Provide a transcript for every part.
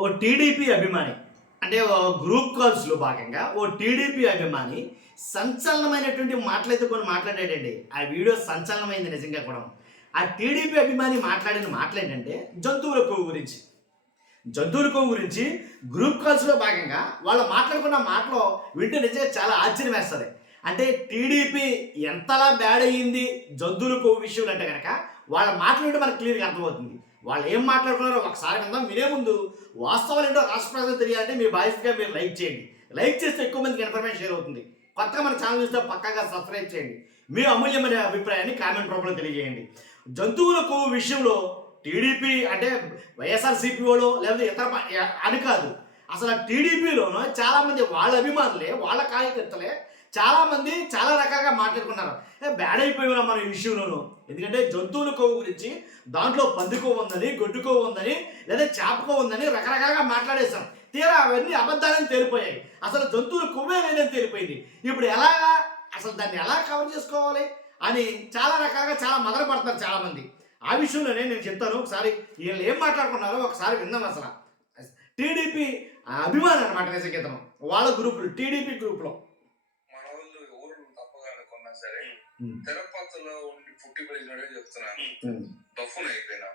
ఓ TDP అభిమాని అంటే group కాల్స్‌లో భాగంగా ఓ టీడీపీ అభిమాని సంచలనమైనటువంటి మాటలైతే కొన్ని మాట్లాడాడండి. ఆ వీడియో సంచలనమైంది నిజంగా కూడా. ఆ టీడీపీ అభిమాని మాట్లాడిన మాటలేంటంటే జంతువుల కొవ్వు గురించి. జంతువుల కొవ్వు గురించి గ్రూప్ కాల్స్‌లో భాగంగా వాళ్ళు మాట్లాడుకున్న మాటలు వింటే నిజంగా చాలా ఆశ్చర్యం వేస్తది. అంటే టీడీపీ ఎంతలా బ్యాడ్ అయ్యింది జంతువుల కొవ్వు విషయంలో అంటే గనక వాళ్ళ మాటలు వింటే మనకు క్లియర్‌గా అర్థమవుతుంది. వాళ్ళు ఏం మాట్లాడుకున్నారో ఒకసారి విందాం. వినే ముందు వాస్తవాలు ఏంటో రాష్ట్ర ప్రజలకు తెలియాలంటే మీ బాధ్యతగా మీరు లైక్ చేయండి. లైక్ చేస్తే ఎక్కువ మందికి ఇన్ఫర్మేషన్ షేర్ అవుతుంది. కొత్తగా మన ఛానల్ చూస్తే పక్కాగా సబ్స్క్రైబ్ చేయండి. మీ అమూల్యమైన అభిప్రాయాన్ని కామెంట్ రూపంలో తెలియజేయండి. జంతువుల కొవ్వు విషయంలో టీడీపీ అంటే వైఎస్ఆర్సీపీ వాళ్ళు లేకపోతే ఇతర అని కాదు, అసలు టీడీపీలోనూ చాలామంది వాళ్ళ అభిమానులే వాళ్ళ కార్యకర్తలే చాలామంది చాలా రకాలుగా మాట్లాడుకున్నారు. బ్యాడ్ అయిపోయినా మన ఈ విషయంలోనూ. ఎందుకంటే జంతువుల కొవ్వు గురించి దాంట్లో పంది కొవ్వు ఉందని, గొడ్డు కొవ్వు ఉందని, లేదా చేప కొవ్వు ఉందని రకరకాలుగా మాట్లాడేశాం. తీరా అవన్నీ అబద్ధాలని తేలిపోయాయి. అసలు జంతువుల కొవ్వే లేదని తేలిపోయింది. ఇప్పుడు ఎలాగా అసలు దాన్ని ఎలా కవర్ చేసుకోవాలి అని చాలా రకాలుగా చాలా మొదలు పడుతున్నారు చాలామంది. ఆ విషయంలోనే నేను చెప్తాను. ఒకసారి వీళ్ళు ఏం మాట్లాడుకున్నారో ఒకసారి విందాం. అసలు టీడీపీ అభిమాని అనమాట నిజంగా వాళ్ళ గ్రూపులు టీడీపీ గ్రూప్లో సరే తిరుపతిలో ఉండి పుట్టి పెరిగినడే చెప్తున్నాను. బఫున్ అయిపోయినా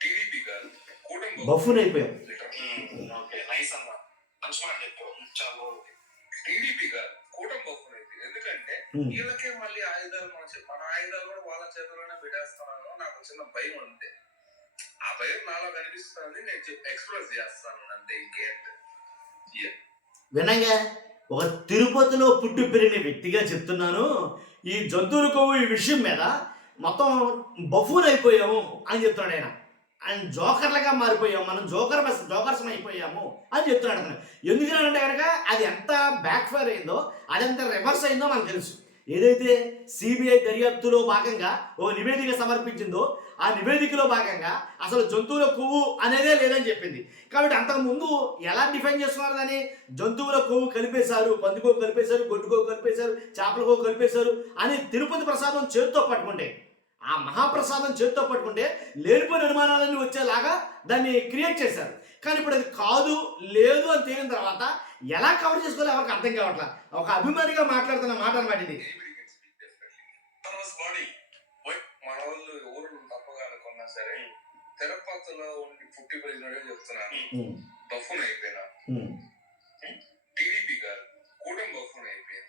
టీడీపీ కాదు కూటమి బఫున్ అయిపోయాం. టీడీపీ కాదు కూటమి బఫున్ అయిపోయింది. ఎందుకంటే వీళ్ళకే మళ్ళీ ఆయుధాలు మన ఆయుధాలు కూడా వాళ్ళ చేతుల్లోనే పెట్టేస్తున్నాను. నాకు చిన్న భయం ఉంది. ఆ భయం నాలో కనిపిస్తుంది. నేను ఎక్స్ప్రెస్ చేస్తాను అంతే. ఇంకేంటి వినంగా ఒక తిరుపతిలో పుట్టి పెరిగిన వ్యక్తిగా చెప్తున్నాను. ఈ జంతువుల కొవ్వు ఈ విషయం మీద మొత్తం బఫూన్ అయిపోయాము అని చెప్తున్నాడు ఆయన. ఆయన జోకర్లుగా మారిపోయాము, మనం జోకర్సం అయిపోయాము అని చెప్తున్నాడు అతను. ఎందుకంటే కనుక అది ఎంత బ్యాక్ ఫైర్ అయిందో, అది ఎంత రివర్స్ అయిందో మనకు తెలుసు. ఏదైతే సిబిఐ దర్యాప్తులో భాగంగా ఓ నివేదిక సమర్పించిందో ఆ నివేదికలో భాగంగా అసలు జంతువుల కొవ్వు అనేదే లేదని చెప్పింది. కాబట్టి అంతకుముందు ఎలా డిఫైన్ చేస్తున్నారు దాన్ని? జంతువుల కొవ్వు కలిపేశారు, పంది కొవ్వు కలిపేశారు, గొడ్డు కొవ్వు కలిపేశారు, చేపల కొవ్వు కలిపేశారు అని తిరుపతి ప్రసాదం చేతితో పట్టుకుంటే, ఆ మహాప్రసాదం చేతితో పట్టుకుంటే లేనిపోయిన అనుమానాలన్నీ వచ్చేలాగా దాన్ని క్రియేట్ చేశారు. కానీ ఇప్పుడు అది కాదు లేదు అని తేలిన తర్వాత ఎలా కవర్ చేసుకోవాలో ఎవరికి అర్థం కావట్లా. ఒక అభిమానిగా మాట్లాడుతున్న మాట అనమాట ఇది. మన వాళ్ళు ఎవరు తప్పగా అనుకున్నా సరే తిరుపతిలో ఉండి పుట్టి పెరిగినడే చెప్తున్నాను. బఫున్ అయిపోయినా టీడీపీ కాదు కూటమి బఫున్ అయిపోయింది.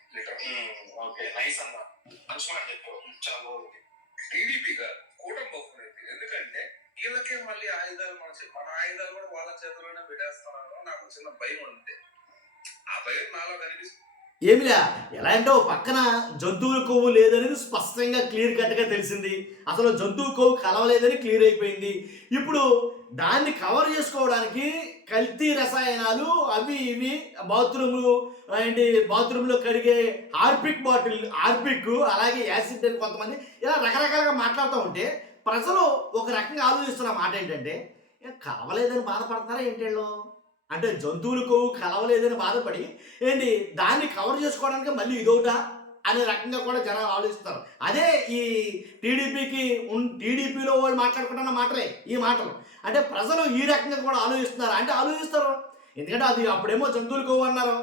టీడీపీ కాదు కూటమి బఫున్ అయిపోయింది. ఎందుకంటే వీళ్ళకే మళ్ళీ ఆయుధాలు మన ఆయుధాలు కూడా వాళ్ళ చేతుల్లోనే పెట్టేస్తున్నాను. నాకు చిన్న భయం ఉంది. ఆ భయం నాలో కనిపిస్తుంది. ఏమిలా ఎలా అంటే ఓ పక్కన జంతువుల కొవ్వు లేదనేది స్పష్టంగా క్లియర్ కట్గా తెలిసింది. అసలు జంతువు కొవ్వు కలవలేదని క్లియర్ అయిపోయింది. ఇప్పుడు దాన్ని కవర్ చేసుకోవడానికి కల్తీ రసాయనాలు అవి ఇవి బాత్రూంలో కడిగే హార్పిక్ అలాగే యాసిడ్ అని కొంతమంది ఇలా రకరకాలుగా మాట్లాడుతూ ఉంటే ప్రజలు ఒక రకంగా ఆలోచిస్తున్న మాట ఏంటంటే కలవలేదని బాధపడతారా ఏంటేళ్ళు? అంటే జంతువుల కొవ్వు కలవలేదని బాధపడి ఏంటి దాన్ని కవర్ చేసుకోవడానికి మళ్ళీ ఇదొకటా అనే రకంగా కూడా జనాలు ఆలోచిస్తారు. అదే ఈ టీడీపీలో వాళ్ళు మాట్లాడుకుంటున్న మాటలే ఈ మాటలు. అంటే ప్రజలు ఈ రకంగా కూడా ఆలోచిస్తున్నారు. అంటే ఆలోచిస్తారు. ఎందుకంటే అది అప్పుడేమో జంతువుల కొవ్వు అన్నారు,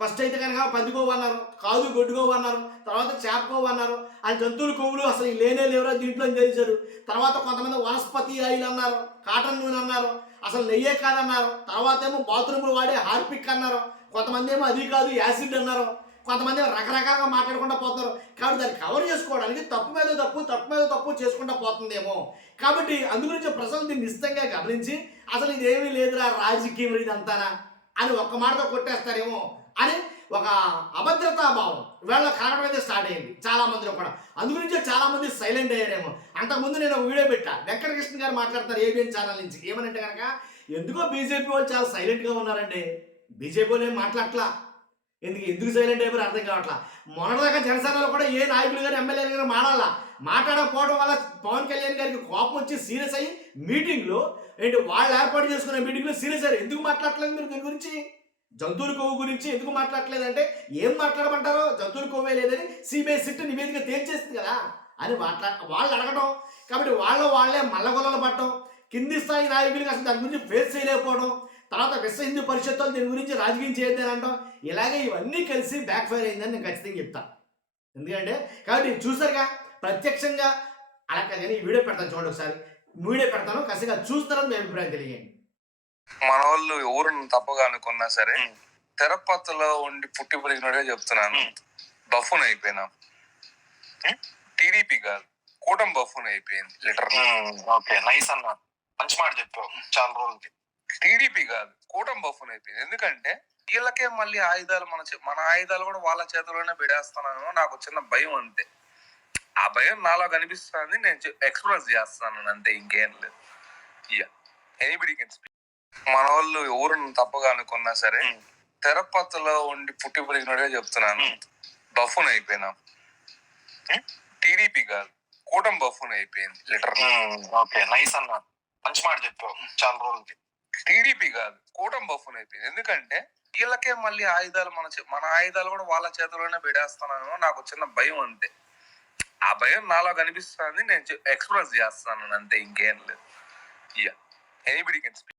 ఫస్ట్ అయితే కనుక పంది కొవ్వు అన్నారు, కాదు గొడ్డు కొవ్వు అన్నారు, తర్వాత చేప కొవ్వు అన్నారు. ఆ జంతువుల కొవ్వులు అసలు లేనే లేవరా దీంట్లో చేశారు. తర్వాత కొంతమంది వనస్పతి ఆయిల్ అన్నారు, కాటన్ నూనె అన్నారు, అసలు నెయ్యే కాదన్నారు. తర్వాత ఏమో బాత్రూమ్లు వాడే హార్పిక్ అన్నారు, కొంతమంది ఏమో అది కాదు యాసిడ్ అన్నారు, కొంతమంది రకరకాలుగా మాట్లాడకుండా పోతున్నారు. కాబట్టి దాన్ని కవర్ చేసుకోవడానికి తప్పు మీద తప్పు చేసుకుంటూ పోతుందేమో. కాబట్టి అందుగురించి ప్రజలు దీన్ని నిశ్చితంగా గమనించి అసలు ఇదేమీ లేదురా రాజకీయం ఇదంతానా అని ఒక్క మాటతో కొట్టేస్తారేమో అని ఒక అభద్రతా భావం వీళ్ళ కలగడం అయితే స్టార్ట్ అయ్యింది చాలా మందిలో కూడా. అందుగురించే చాలా మంది సైలెంట్ అయ్యారేమో. అంతకుముందు నేను ఒక వీడియో పెట్టా, వెంకటకృష్ణ గారు మాట్లాడుతున్నారు ఏబిఎన్ ఛానల్ నుంచి. ఏమనంటే కనుక ఎందుకో బీజేపీ వాళ్ళు చాలా సైలెంట్గా ఉన్నారండి. బీజేపీ వాళ్ళు ఏం మాట్లాడట్లా. ఎందుకు సైలెంట్ అయిపోయి అర్థం కావట్లా. మొన్నటిదాకా జనసేనలో కూడా ఏ నాయకులు గారు ఎమ్మెల్యేలు గారు మాట్లాడకపోవడం వల్ల పవన్ కళ్యాణ్ గారికి కోపం వచ్చి సీరియస్ అయ్యి మీటింగ్లో వాళ్ళు ఏర్పాటు చేసుకున్న మీటింగ్లో సీరియస్ అయ్యారు. ఎందుకు మాట్లాడట్లేదు మీరు దీని గురించి? జంతువుల కొవ్వు గురించి ఎందుకు మాట్లాడలేదంటే ఏం మాట్లాడమంటారో జంతువుల కొవ్వే లేదని సిబిఐ సిట్ నివేదిక తేల్చేస్తుంది కదా అని వాళ్ళు అడగడం. కాబట్టి వాళ్ళే మల్లగొల్లలు పట్టడం. కింది స్థాయి నాయకులకి అసలు దాని గురించి ఫేస్ చేయలేకపోవడం, తర్వాత విశ్వ హిందూ పరిషత్ వాళ్ళు దీని గురించి రాజకీయం చేయొద్దని అనడం, ఇలాగే ఇవన్నీ కలిసి బ్యాక్ ఫైర్ అయిందని నేను ఖచ్చితంగా చెప్తా. ఎందుకంటే కాబట్టి చూసారుగా ప్రత్యక్షంగా అలా కాదు కానీ ఈ వీడియో పెడతాను చూడండి ఒకసారి. వీడియో పెడతాను ఖచ్చితంగా చూస్తారని మీ అభిప్రాయం తెలియజేయండి. మన వాళ్ళు ఎవరు తప్పుగా అనుకున్నా సరే తిరుపతిలో ఉండి పుట్టి పెరిగినట్టుగా చెప్తున్నాను. బఫూన్ అయిపోయినా టీడీపీ కాదు కూటమి బఫూన్ అయిపోయింది లిటర్. ఓకే నైస్ అన్న, మంచి మాట చెప్పావు. చాలా రోజులకి టీడీపీ కాదు కూటమి బఫూన్ అయిపోయింది. ఎందుకంటే వీళ్ళకే మళ్ళీ ఆయుధాలు మన ఆయుధాలు కూడా వాళ్ళ చేతిలోనే పెడేస్తున్నాను. నాకు చిన్న భయం అంతే. ఆ భయం నాలో కనిపిస్తుంది, నేను ఎక్స్ప్రెస్ చేస్తాను అంతే, ఇంకేం లేదు. Anybody can speak. మన వాళ్ళు ఎవరు తప్పుగా అనుకున్నా సరే తిరుపతిలో ఉండి పుట్టి పెరిగినట్టుగా చెప్తున్నాను. బఫూన్ అయిపోయినా టీడీపీ కాదు కూటమి బఫూన్ అయిపోయింది లిటర్. ఓకే నైస్ అన్న, మంచి మాట చెప్పావు. చాలా రోజులకి టీడీపీ కాదు కూటమి బఫూన్ అయిపోయింది. ఎందుకంటే వీళ్ళకే మళ్ళీ ఆయుధాలు మన ఆయుధాలు కూడా వాళ్ళ చేతిలోనే పెడేస్తున్నాను. నాకు చిన్న భయం అంతే. ఆ భయం నాలో కనిపిస్తుంది, నేను ఎక్స్ప్రెస్ చేస్తాను అంతే, ఇంకేం లేదు. Anybody can speak.